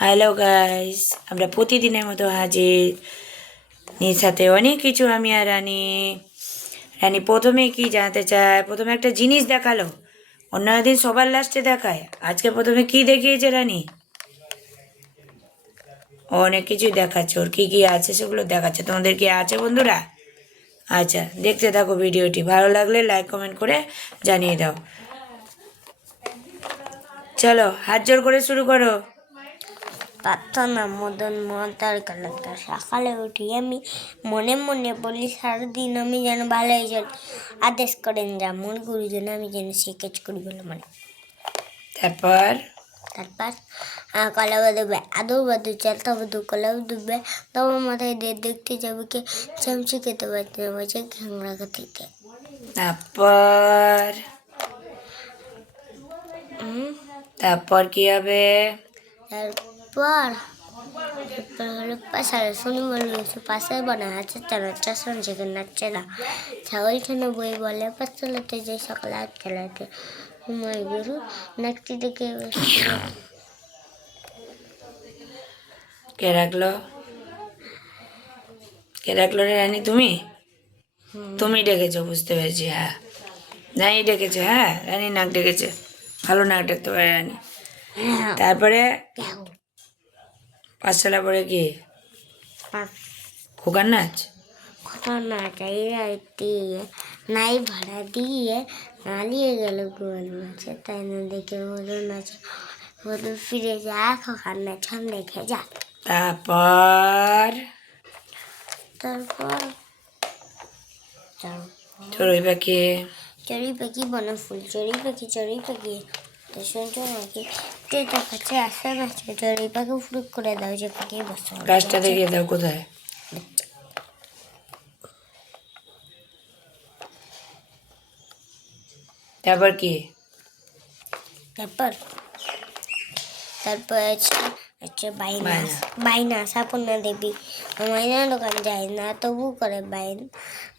Hello guys, আমরা প্রতিদিনের মতো হাজির নিজ সাথে অনেক কিছু। আমি আর রানী রানী প্রথমে কি জানতে চায়? প্রথমে একটা জিনিস দেখালো, অন্য দিন সবার লাস্টে দেখায়, আজকে প্রথমে কি দেখিয়েছে রানী? অনেক কিছু দেখাচ্ছে, ওর কি কি আছে সেগুলো দেখাচ্ছে। তোমাদের কি আছে বন্ধুরা? আচ্ছা, দেখতে থাকো ভিডিওটি, ভালো লাগলে লাইক কমেন্ট করে জানিয়ে দাও। চলো, হাত জোর করে শুরু করো। প্রার্থনা মদন মহাতার কালাকা। সকালে উঠি আমি মনে মনে বলি, সারাদিন আমি যেন ভালো একজন আদেশ করেন যা মোর গুরুজন আমি যেন সে কাজ করি বলে মনে। তারপর তারপর কলা বাঁধবে, আদৌ বাঁধু চাল তবে কলাও ডুববে, তবে মাথায় দিয়ে দেখতে যাবে কে চামচি খেতে পারতে না বলছে ঘাংরা থেকে। তারপর তারপর কি হবে? তারপর হলো পাশার শনিবার গেছে পাশায় বানা আছে চানাচা সঞ্চয় নাচছে না ছাগল ছানা বই বলে পাঁচতলাতে যে সকালে হাত খেলাতে হুমায় গুরু নাচতে দেখে কে রাখলো? কে রাখলো রে রানী? তুমি তুমি ডেকেছো, বুঝতে পেরেছি। হ্যাঁ, রানী ডেকেছে। হ্যাঁ, রানী নাক ডেকেছে, ভালো নাক ডাকতে পারে রানী। তারপরে পাঁচতলা পরে কি? খোকার নাচ। ঘটনা দিয়ে নাই ভাড়া দিয়ে নালিয়ে গেল গোয়াল মাছে, তাই না দেখে মধুর নাচ মধুর ফিরে যা খোকার নাচ দেখে যা। তারপর তারপর চড়ুই পাখি। চড়ুই পাখি বনে ফুল চড়ুই পাখি তো শুনছো নাকি তুই তো কাছে আসে মাছে চড়ুই পাখি ফুরুক করে দাও যে পাখি বসে গাছটা দেখিয়ে দাও কোথায়। তারপর কি? তারপর তারপর আচ্ছা বাইনা সাপন্না দেবী মাইনা দোকান যায় না তবু করে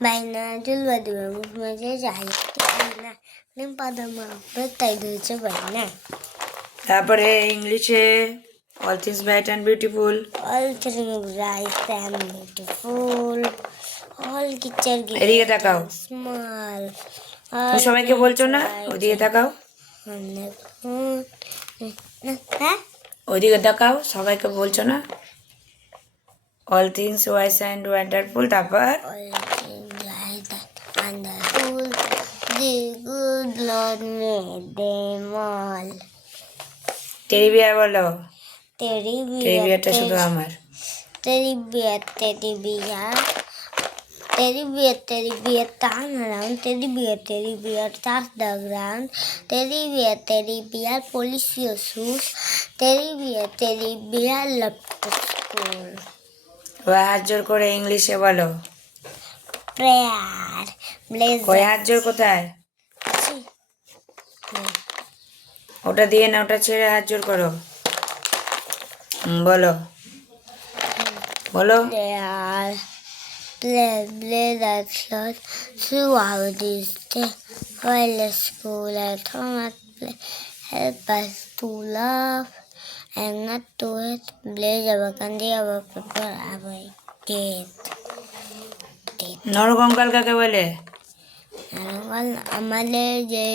বাইনা জুলবা দেবে মুখ মাঝে যায় না পাদামা তাই ধরেছে বাইনা। তারপরে ইংলিশে all things bright and beautiful. All things bright and beautiful, all kitchen এদিকে তাকাও, small, তুমি সবাইকে বলছো না? ওদিকে তাকাও, ওইদিকে তাকাও, সবাইকে বলছো না? All things wise and wonderful. তারপর all things bright and wonderful, the good Lord made them all. Teddy bear বলো। Teddy টেডি bear, বিয়ারটা শুধু আমার। teddy bear, teddy bear. Teddy bear, turn around. Teddy bear, touch the ground. Teddy bear, polish your shoes. Teddy bear, love to school. ওই হাত জোর করে ইংলিশে বলো। Prayer, ওই blazer. হাত জোর কোথায়? ওটা দিয়ে না, ওটা ছেড়ে হাত জোর করো। বলো বলো। Blazer clothes throughout this day. While school at home at play, help us to love and not to hate. Blaze our candy, our paper, our death. নরকঙ্কাল কাকে বলে? আমাদের যে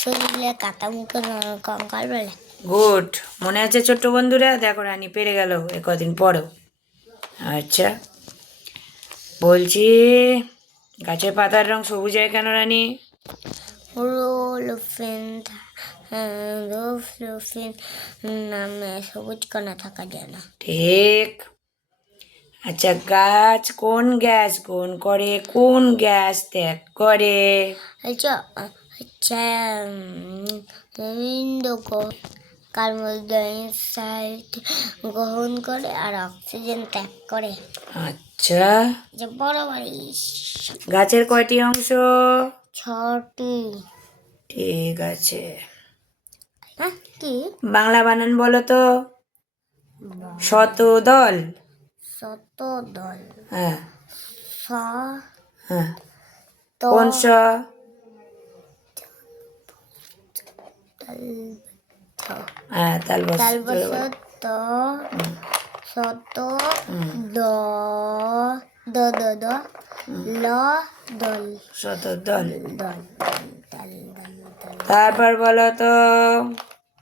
শরীরে কাটা মুখে কঙ্কাল বলে। গুড, মনে আছে ছোট্ট বন্ধুরা? দেখো রানী পেরে গেল কদিন পরও। আচ্ছা, বলছি গাছের পাতার রং সবুজ হয় কেন রানী? রোফিন নামে সবুজ কণা থাকা যায় না। ঠিক। আচ্ছা, গাছ কোন গ্যাস গ্রহণ করে, কোন গ্যাস ত্যাগ করে? আচ্ছা আচ্ছা কার্বন ডাইঅক্সাইড গ্রহণ করে আর অক্সিজেন ত্যাগ করে। আচ্ছা, যে বড় বাড়ি গাছের কয়টি অংশ? 6টি। ঠিক আছে। হ্যাঁ কি? বাংলা বানান বলো তো। শতদল। শতদল। হ্যাঁ স হ্যাঁ। তো কোন স? হ্যাঁ তালবস জোরে বলো। তালবস ত শত দ দ দ দ ল দল শত দল। দল দল দল দল তারপর বলো তো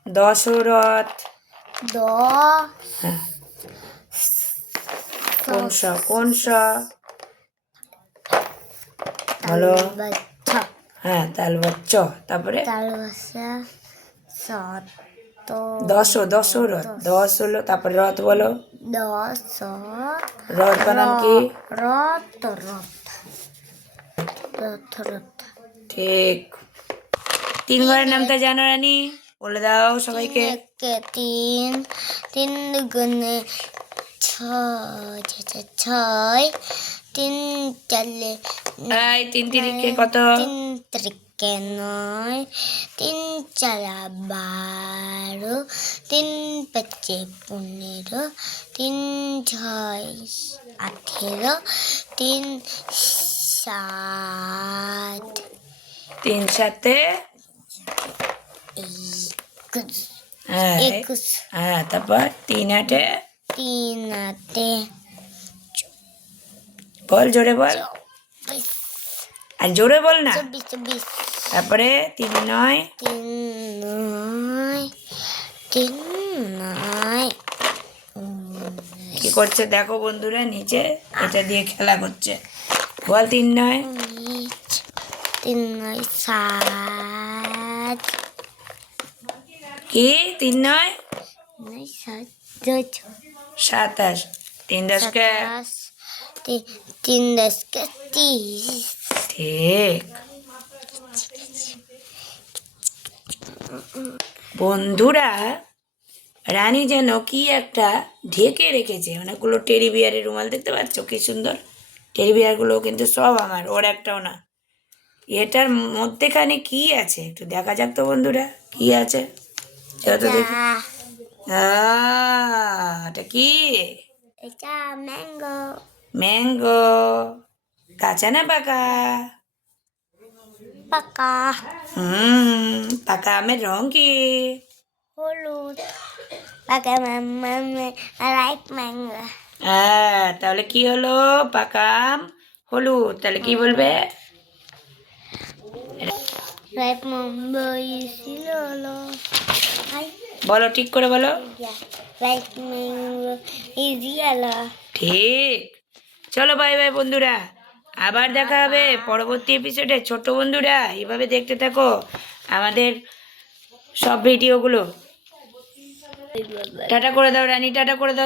দশরথ। দ হ্যাঁ কোন স কোন স বলো। তালবস হ্যাঁ তালবস চ। তারপরে তালবস শত দশরথ, দশ হলো, তারপরে রথ বলো। দশ রথ বানান কি? রথ রথ রথ রথ ঠিক। তিন ঘরের নামটা জানো রানী? বলে দাও সবাইকে। একে তিন তিন দুগুণে ছয় ছয় তিন চালে এই তিন তিরিকে কত? তিন ত্রিকে নয় তিন চারা 12 তিন পাঁচে 15 তিন ছয় 18 তিন সাত তিন সাতে 21 হ্যাঁ 21 হ্যাঁ, তারপর তিন আটে তিন আটে বল, জোরে বল, 24 আর জোরে বল না। 24 তারপরে তিন নয় তিন নয় তিন নয় কি করছে দেখো বন্ধুরা, নিচে এটা দিয়ে খেলা করছে। বল তিন নয় 19 তিন নয় 7 কি? তিন নয় 7 সাতাশ। তিন দশকে তিন 10 30 ঠিক। বন্ধুরা রানী যেন কি একটা ঢেকে রেখেছে, অনেকগুলো টেডি বিয়ারের রুমাল দেখতে পাচ্ছ কি সুন্দর। টেডি বিয়ারগুলো কিন্তু সব আমার, ওর একটাও না। এটার মধ্যেখানে কি আছে একটু দেখা যাক তো বন্ধুরা, কি আছে যত দেখি। এটা কি? এটা ম্যাঙ্গো ম্যাঙ্গো। কাঁচা না পাকা? পাকা পাকা আমের রং কি? হলুদ পাকা রাইট ম্যাঙ্গো হ্যাঁ, তাহলে কি হলো? পাকা আম হলুদ, তাহলে কি বলবে? রাইট ম্যাঙ্গো ছিল হলো বলো, ঠিক করে বলো। রাইট ম্যাঙ্গো ইজ ইয়েলো ঠিক। চলো বাই বাই বন্ধুরা, আবার দেখা হবে পরবর্তী এপিসোডে। ছোট বন্ধুরা এইভাবে দেখতে থাকো আমাদের সব ভিডিওগুলো। টাটা করে দাও রানী, টাটা করে দাও।